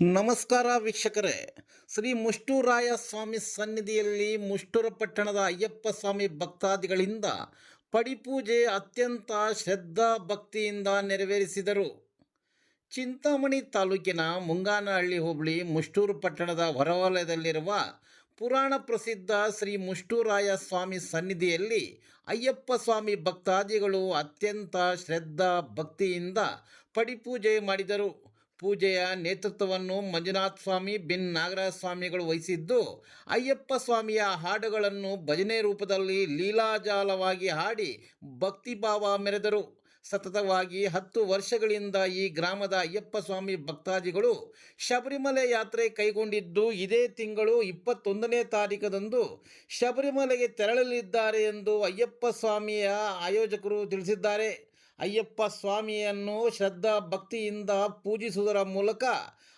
ನಮಸ್ಕಾರ ವೀಕ್ಷಕರೇ. ಶ್ರೀ ಮುಷ್ಟೂರಾಯ ಸ್ವಾಮಿ ಸನ್ನಿಧಿಯಲ್ಲಿ ಮುಷ್ಟೂರು ಪಟ್ಟಣದ ಅಯ್ಯಪ್ಪ ಸ್ವಾಮಿ ಭಕ್ತಾದಿಗಳಿಂದ ಪಡಿಪೂಜೆ ಅತ್ಯಂತ ಶ್ರದ್ಧಾ ಭಕ್ತಿಯಿಂದ ನೆರವೇರಿಸಿದರು. ಚಿಂತಾಮಣಿ ತಾಲೂಕಿನ ಮುಂಗಾನಹಳ್ಳಿ ಹೋಬಳಿ ಮುಷ್ಟೂರು ಪಟ್ಟಣದ ಹೊರವಲಯದಲ್ಲಿರುವ ಪುರಾಣ ಪ್ರಸಿದ್ಧ ಶ್ರೀ ಮುಷ್ಟೂರಾಯ ಸ್ವಾಮಿ ಸನ್ನಿಧಿಯಲ್ಲಿ ಅಯ್ಯಪ್ಪ ಸ್ವಾಮಿ ಭಕ್ತಾದಿಗಳು ಅತ್ಯಂತ ಶ್ರದ್ಧಾ ಭಕ್ತಿಯಿಂದ ಪಡಿಪೂಜೆ ಮಾಡಿದರು. ಪೂಜೆಯ ನೇತೃತ್ವವನ್ನು ಮಂಜುನಾಥ ಸ್ವಾಮಿ ಬಿನ್ ನಾಗರಾಜ ಸ್ವಾಮಿಗಳು ವಹಿಸಿದ್ದು, ಅಯ್ಯಪ್ಪ ಸ್ವಾಮಿಯ ಹಾಡುಗಳನ್ನು ಭಜನೆ ರೂಪದಲ್ಲಿ ಲೀಲಾಜಾಲವಾಗಿ ಹಾಡಿ ಭಕ್ತಿಭಾವ ಮೆರೆದರು. ಸತತವಾಗಿ 10 ವರ್ಷಗಳಿಂದ ಈ ಗ್ರಾಮದ ಅಯ್ಯಪ್ಪ ಸ್ವಾಮಿ ಭಕ್ತಾದಿಗಳು ಶಬರಿಮಲೆ ಯಾತ್ರೆ ಕೈಗೊಂಡಿದ್ದು, ಇದೇ ತಿಂಗಳು 21ನೇ ತಾರೀಕದಂದು ಶಬರಿಮಲೆಗೆ ತೆರಳಲಿದ್ದಾರೆ ಎಂದು ಅಯ್ಯಪ್ಪ ಸ್ವಾಮಿಯ ಆಯೋಜಕರು ತಿಳಿಸಿದ್ದಾರೆ. ಅಯ್ಯಪ್ಪ ಸ್ವಾಮಿಯನ್ನು ಶ್ರದ್ಧಾ ಭಕ್ತಿಯಿಂದ ಪೂಜಿಸುವುದರ ಮೂಲಕ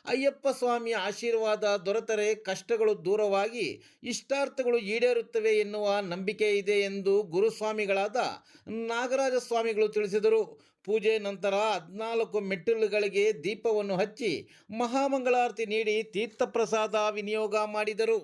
ಅಯ್ಯಪ್ಪ ಸ್ವಾಮಿಯ ಆಶೀರ್ವಾದ ದೊರೆತರೆ ಕಷ್ಟಗಳು ದೂರವಾಗಿ ಇಷ್ಟಾರ್ಥಗಳು ಈಡೇರುತ್ತವೆ ಎನ್ನುವ ನಂಬಿಕೆ ಇದೆ ಎಂದು ಗುರುಸ್ವಾಮಿಗಳಾದ ನಾಗರಾಜ ಸ್ವಾಮಿಗಳು ತಿಳಿಸಿದರು. ಪೂಜೆ ನಂತರ 14 ಮೆಟ್ಟಿಲುಗಳಿಗೆ ದೀಪವನ್ನು ಹಚ್ಚಿ ಮಹಾಮಂಗಳಾರತಿ ನೀಡಿ ತೀರ್ಥಪ್ರಸಾದ ವಿನಿಯೋಗ ಮಾಡಿದರು.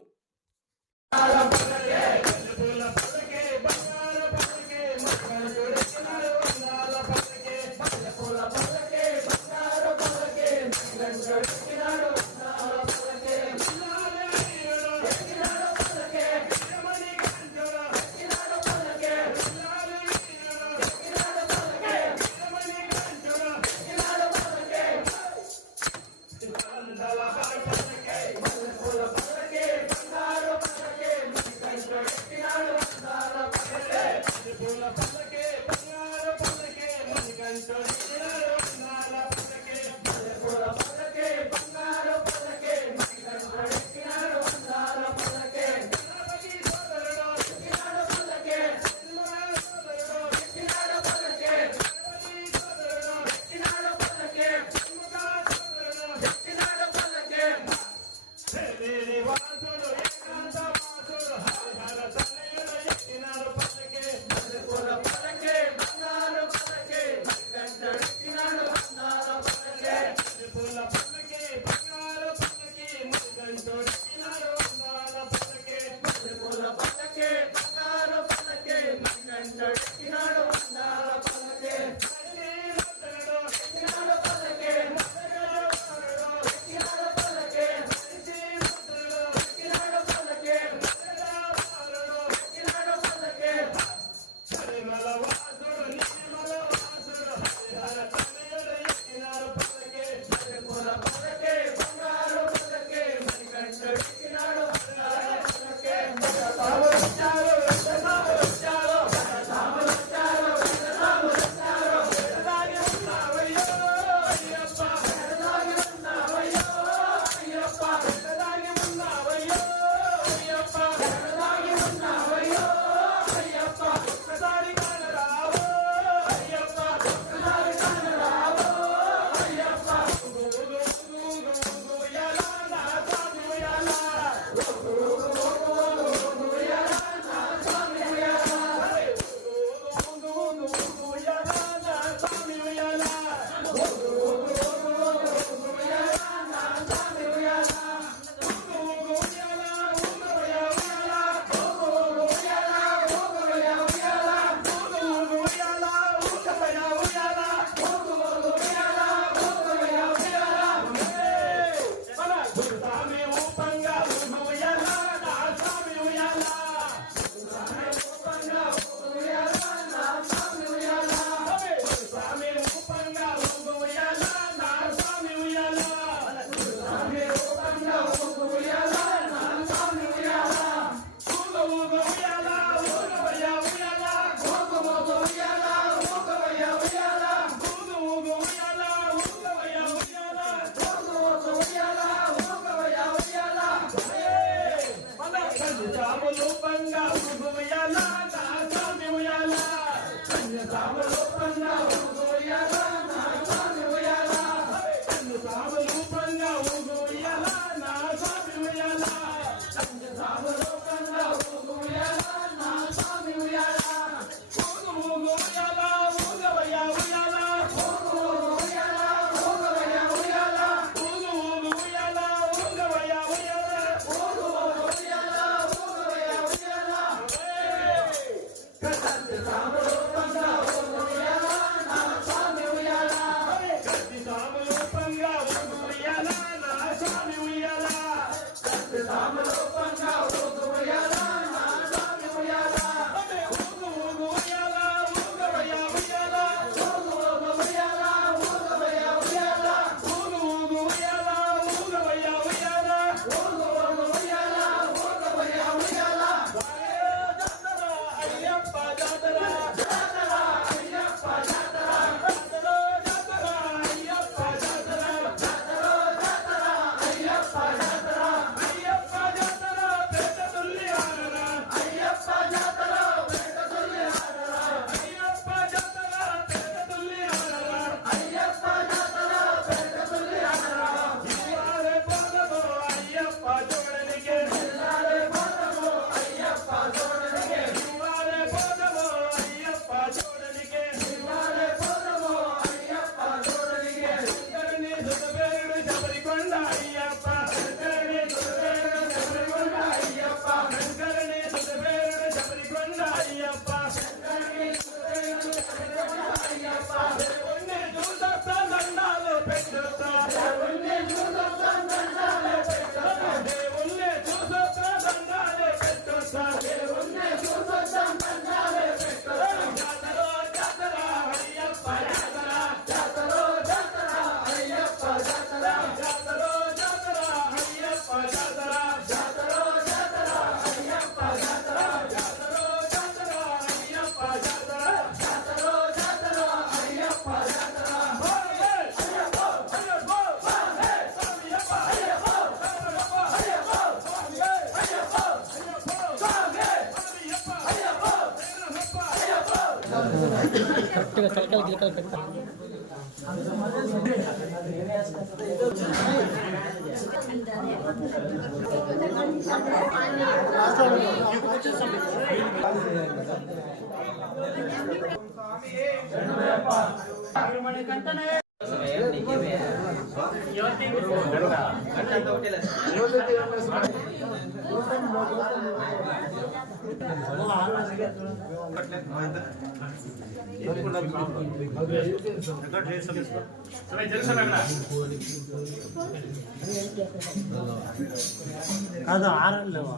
కాదు ఆరం లేవా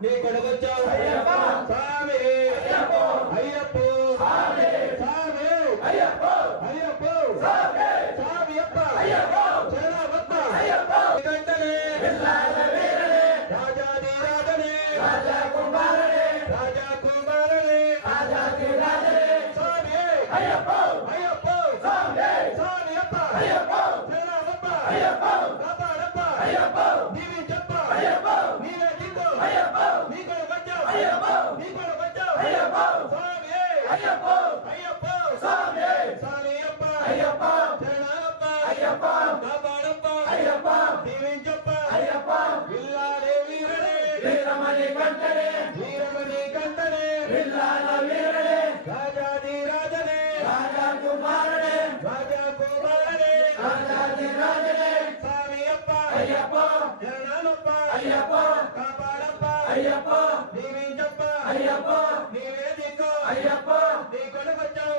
నీ కొడుకొచ్చావు స్వామి అయ్యప్ప స్వామి అయ్యప్ప అయ్యప్ప స్వామి అప్ప శరణమప్ప గంటనే రాజాది రాజనే రాజా కుమారనే స్వామి అయ్యప్ప అయ్యప్ప స్వామి అప్ప శరణమప్ప కాపాడప్ప నీవి చెప్ప నీవే దిక్కు నీ కొడుకొచ్చావు స్వామి అయ్యప్ప స్వామి అయ్యప్ప శరణమప్ప కాపాడప్ప నీవి చెప్ప విల్లాడే వీరడే వీరమణి కంటనే రాజాది రాజనే రాజా కుమారనే స్వామి అయ్యప్ప శరణమప్ప కాపాడప్ప నీవి చెప్ప నీవే దిక్కు నీ కొడుకొచ్చావు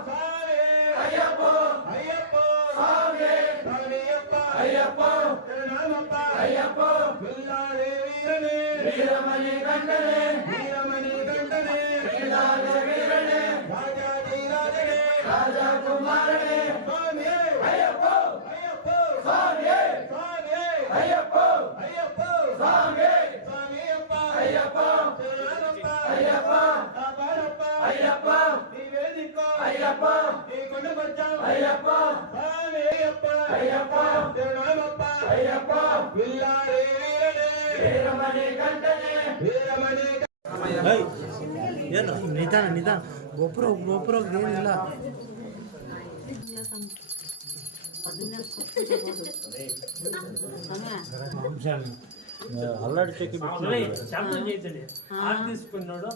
స్వామి అయ్యప్ప శరణమప్ప విల్లాడే వీరనే వీరమణి కంటనే రాజాది రాజనే రాజా కుమారనే స్వామి అయ్యప్ప స్వామి అయ్యప్ప స్వామి అయ్యప్ప శరణమప్ప కాపాడప్ప నీవే దిక్కు నీ కొడుకొచ్చావు స్వామి అయ్యప్ప శరణమప్ప విల్లాడే వీరనే వీరమణి నిదాన ಗೋಪುರ ಏನಿಲ್ಲ అల్లాడి చెక్కి తీసుకున్నాడు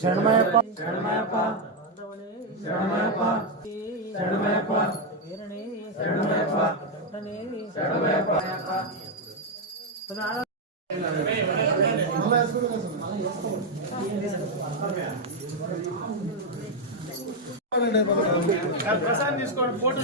శరణమయ్యప్ప ప్రసాద్ తీసుకోండి ఫోటో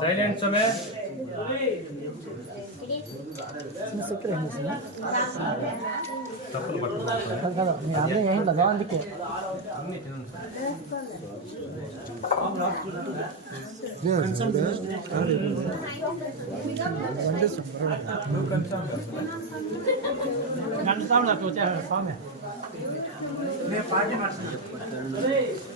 సైలెంట్ समय ఏం కదా అందుకే గంట సార్ నాకు వచ్చాను స్వామి నేను పార్టీ మార్చిన